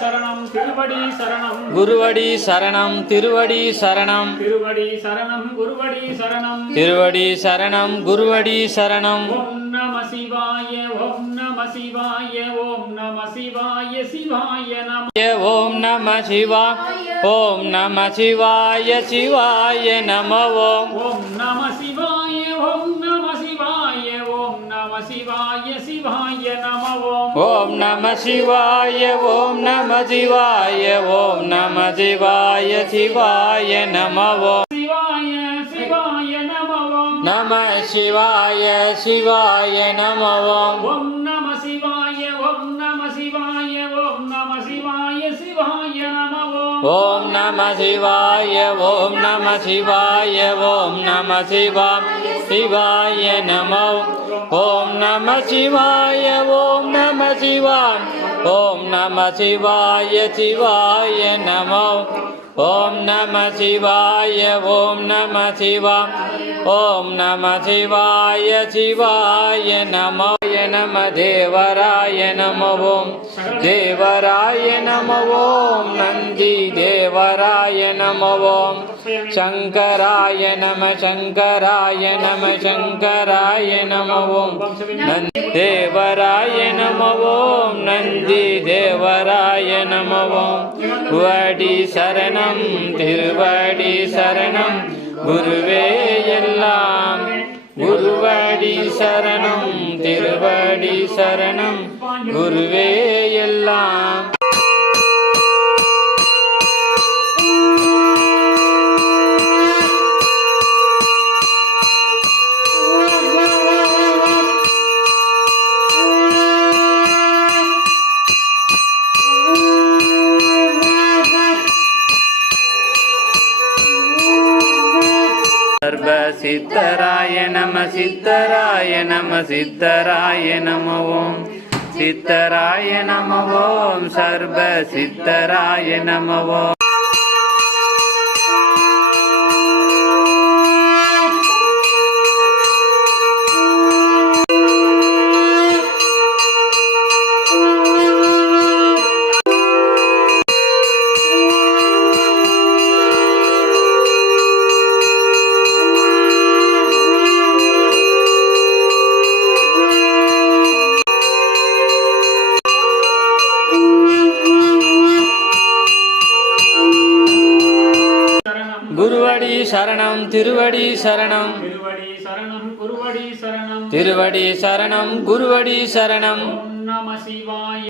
சரணம் திருவடி சரணம். குருவடி சரணம் திருவடி சரணம். திருவடி சரணம் குருவடி சரணம். திருவடி சரணம் குருவடி சரணம். ஓம் நம சிவாய ஓம் நம சிவாய ஓம் நம சிவாய சிவாய நம. ஓம் நம சிவா ஓம் நம சிவாய சிவாய நம ஓம். ஓம் நம சிவாய நம சிவாய சிவாய நம ஓம் ஓம் நம சிவாய ஓம் நம சிவாய ஓம் நம சிவாய சிவாய நம ஓம் சிவாய சிவாய நம ஓம் நம சிவாய சிவாய நம ஓம் ஓம் நம சிவாய ஓம் நம சிவாய ஓம் நம சிவாய சிவாய நம ஓம் ஓம் நம சிவாய ஓம் நம சிவாய ஓம் நம சிவா சிவாய நம ஓம் நம சிவாய ஓம் நம சிவாய ஓம் நம சிவாய சிவாய நம ஓம் நம சிவாய ஓம் நம சிவா ஓம் நம சிவாய சிவாய நம நம தேவராய நமவோம். தேவராய நமவோம் நந்தி தே நம ஓம் சங்கராய நம சங்கராய நம சங்கராய நம ஓம் நந்தி தேவராய நம ஓம் நந்தி தேவராய நம ஓம் வடி சரணம் திருவடி சரணம். குருவே எல்லாம் குருவடி சரணம் திருவடி சரணம். குருவே எல்லாம் சித்தராய நம சித்தராய நம சித்தராய நம ஓம் சித்தராய நம ஓம் சர்வ சித்தராய நம ஓம் குருவடி சரணம் திருவடி சரணம். திருவடி சரணம் குருவடி சரணம். திருவடி சரணம் குருவடி சரணம். நம சிவாய